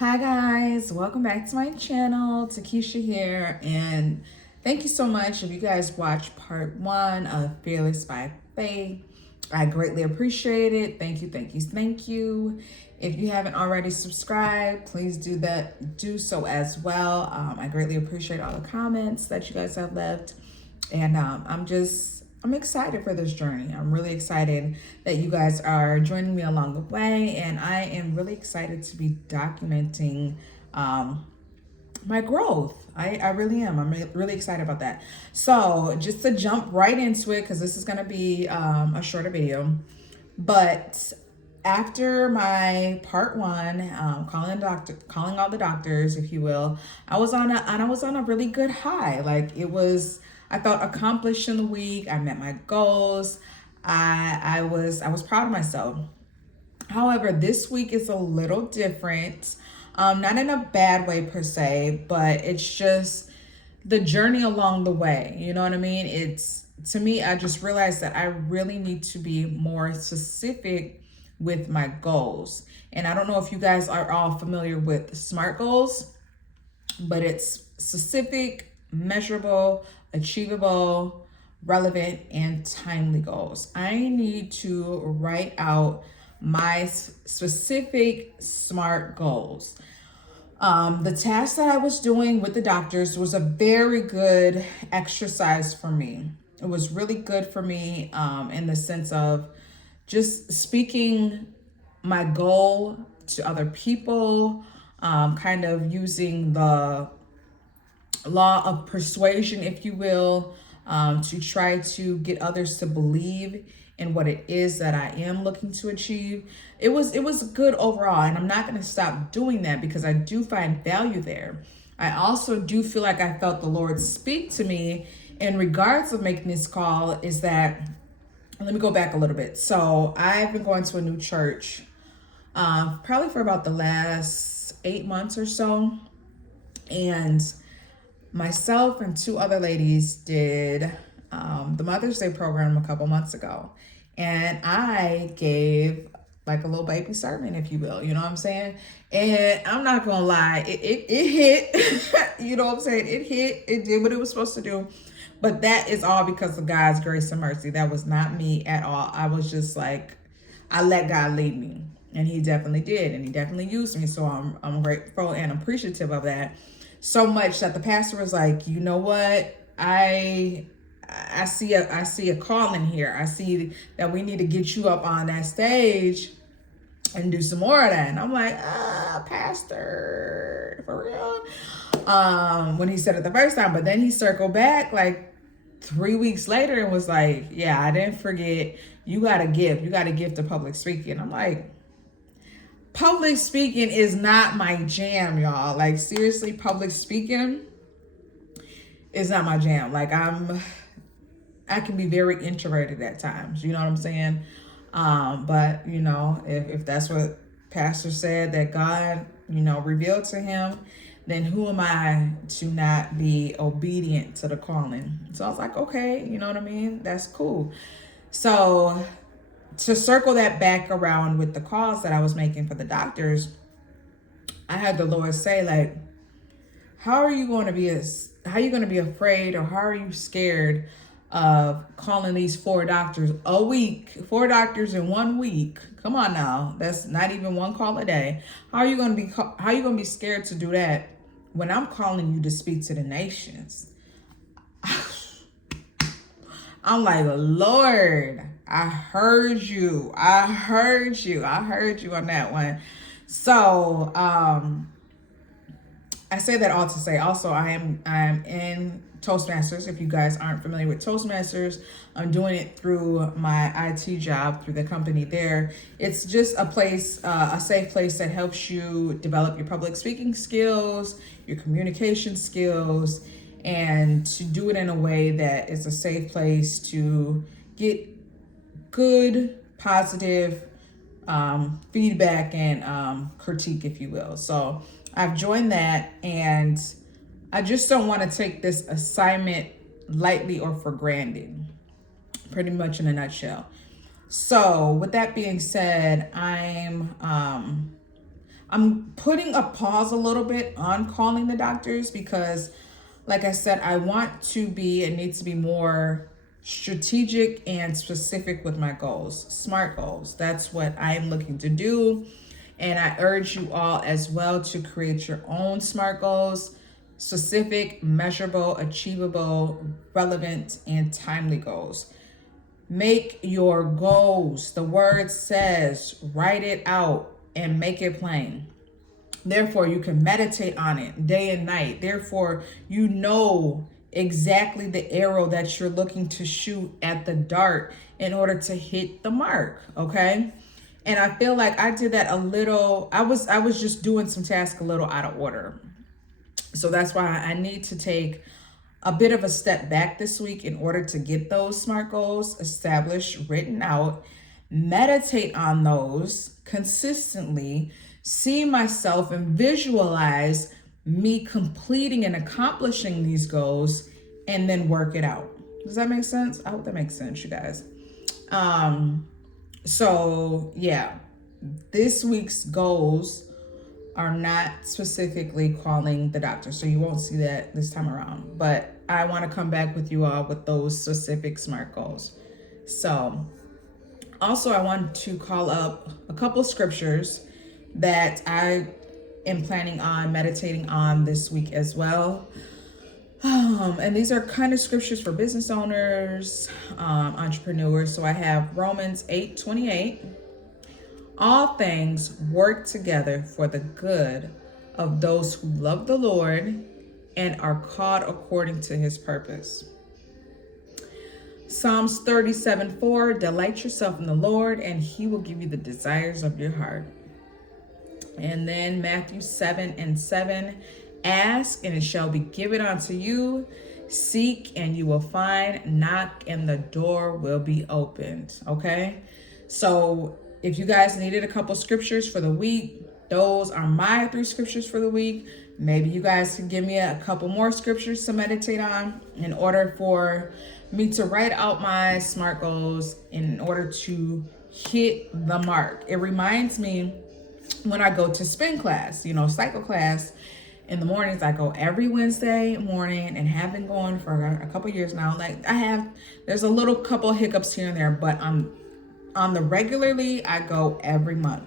Hi guys, welcome back to my channel. Takesha here, and thank you so much if you guys watched part one of Fearless by Faith. I greatly appreciate it. Thank you, thank you, thank you. If you haven't already subscribed, please do so as well. I greatly appreciate all the comments that you guys have left, and I'm excited for this journey. I'm really excited that you guys are joining me along the way, and I am really excited to be documenting my growth. I really am. I'm really excited about that. So just to jump right into it, because this is going to be a shorter video, but after my part one, calling all the doctors, if you will, I was on a really good high. I felt accomplished in the week. I met my goals. I was proud of myself. However, this week is a little different. Not in a bad way per se, but it's just the journey along the way. You know what I mean? It's to me, I just realized that I really need to be more specific with my goals. And I don't know if you guys are all familiar with SMART goals, but it's specific, measurable, achievable, relevant, and timely goals. I need to write out my specific SMART goals. The task that I was doing with the doctors was a very good exercise for me. It was really good for me in the sense of just speaking my goal to other people, kind of using the law of persuasion, if you will, to try to get others to believe in what it is that I am looking to achieve. It was good overall, and I'm not going to stop doing that because I do find value there. I also do feel like I felt the Lord speak to me in regards of making this call. Is that, let me go back a little bit. So I've been going to a new church probably for about the last 8 months or so, and myself and two other ladies did the Mother's Day program a couple months ago. And I gave like a little baby sermon, if you will, you know what I'm saying? And I'm not gonna lie, it hit, you know what I'm saying? It hit, it did what it was supposed to do. But that is all because of God's grace and mercy. That was not me at all. I was just like, I let God lead me. And he definitely did. And he definitely used me. So I'm grateful and appreciative of that. So much that the pastor was like, you know what? I see a calling here. I see that we need to get you up on that stage and do some more of that. And I'm like, pastor, for real? When he said it the first time, but then he circled back like 3 weeks later and was like, yeah, I didn't forget. You got a gift. You got a gift of public speaking. I'm like, public speaking is not my jam, y'all. Like, seriously, public speaking is not my jam. Like, I can be very introverted at times. You know what I'm saying? But you know, if that's what pastor said that God, you know, revealed to him, then who am I to not be obedient to the calling? So I was like, okay, you know what I mean? That's cool. So to circle that back around with the calls that I was making for the doctors, I had the Lord say, like, how are you going to be afraid, or how are you scared of calling these 4 doctors a week, 4 doctors in 1 week? Come on now, that's not even one call a day. How are you going to be scared to do that when I'm calling you to speak to the nations? I'm like, Lord, I heard you. I heard you on that one. So, I say that all to say also I'm in Toastmasters. If you guys aren't familiar with Toastmasters, I'm doing it through my IT job, through the company there. It's just a place, a safe place that helps you develop your public speaking skills, your communication skills, and to do it in a way that is a safe place to get good, positive feedback and critique, if you will. So I've joined that, and I just don't want to take this assignment lightly or for granted, pretty much in a nutshell. So with that being said, I'm putting a pause a little bit on calling the doctors because, like I said, I want to be and need to be more strategic and specific with my goals, SMART goals. That's what I am looking to do. And I urge you all as well to create your own SMART goals: specific, measurable, achievable, relevant, and timely goals. Make your goals. The word says, write it out and make it plain. Therefore, you can meditate on it day and night. Therefore, you know exactly the arrow that you're looking to shoot at the dart in order to hit the mark, okay? And I feel like I did that a little, I was just doing some tasks a little out of order. So that's why I need to take a bit of a step back this week in order to get those SMART goals established, written out, meditate on those consistently, see myself and visualize me completing and accomplishing these goals, and then work it out. Does that make sense? I hope that makes sense, you guys. So yeah, this week's goals are not specifically calling the doctor, so you won't see that this time around, but I want to come back with you all with those specific SMART goals. So also I want to call up a couple scriptures that I am planning on meditating on this week as well. And these are kind of scriptures for business owners, entrepreneurs. So I have Romans 8:28. All things work together for the good of those who love the Lord and are called according to his purpose. Psalms 37:4, delight yourself in the Lord and he will give you the desires of your heart. And then Matthew 7:7, ask and it shall be given unto you. Seek and you will find. Knock and the door will be opened. Okay? So if you guys needed a couple scriptures for the week, those are my 3 scriptures for the week. Maybe you guys can give me a couple more scriptures to meditate on in order for me to write out my SMART goals in order to hit the mark. It reminds me when I go to spin class, cycle class in the mornings. I go every Wednesday morning and have been going for a couple years now. There's a little couple hiccups here and there, but on the regularly, I go every month.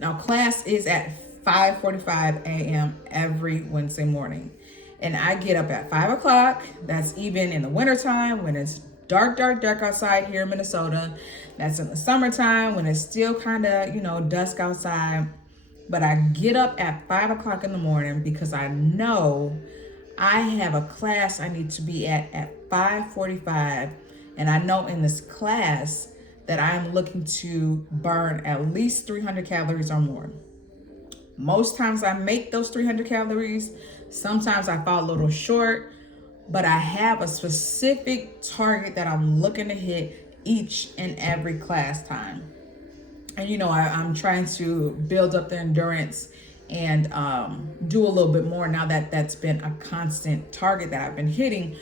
Now, class is at 5:45 a.m. every Wednesday morning. And I get up at 5 o'clock. That's even in the wintertime when it's dark outside here in Minnesota. That's in the summertime when it's still kind of, dusk outside. But I get up at 5 o'clock in the morning because I know I have a class I need to be at 5:45. And I know in this class that I'm looking to burn at least 300 calories or more. Most times I make those 300 calories. Sometimes I fall a little short, but I have a specific target that I'm looking to hit each and every class time. And I'm trying to build up the endurance and do a little bit more now that that's been a constant target that I've been hitting.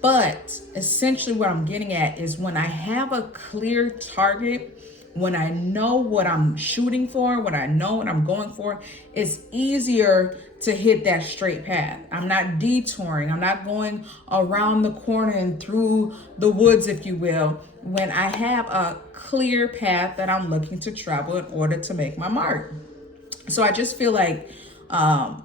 But essentially what I'm getting at is when I have a clear target, when I know what I'm shooting for, when I know what I'm going for, it's easier to hit that straight path. I'm not detouring. I'm not going around the corner and through the woods, if you will, when I have a clear path that I'm looking to travel in order to make my mark. So I just feel like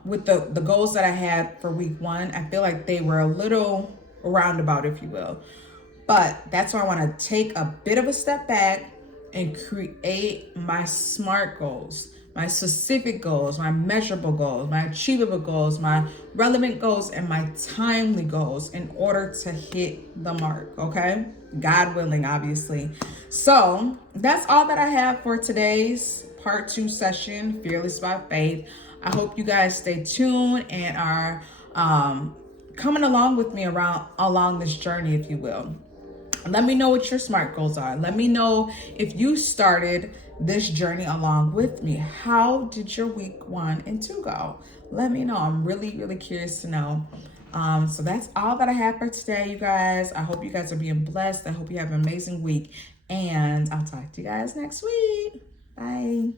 with the goals that I had for week 1, I feel like they were a little roundabout, if you will. But that's why I want to take a bit of a step back and create my SMART goals, my specific goals, my measurable goals, my achievable goals, my relevant goals, and my timely goals in order to hit the mark, okay? God willing, obviously. So that's all that I have for today's part 2 session, Fearless by Faith. I hope you guys stay tuned and are coming along with me along this journey, if you will. Let me know what your SMART goals are. Let me know if you started this journey along with me. How did your week 1 and 2 go? Let me know. I'm really, really curious to know. So that's all that I have for today, you guys. I hope you guys are being blessed. I hope you have an amazing week. And I'll talk to you guys next week. Bye.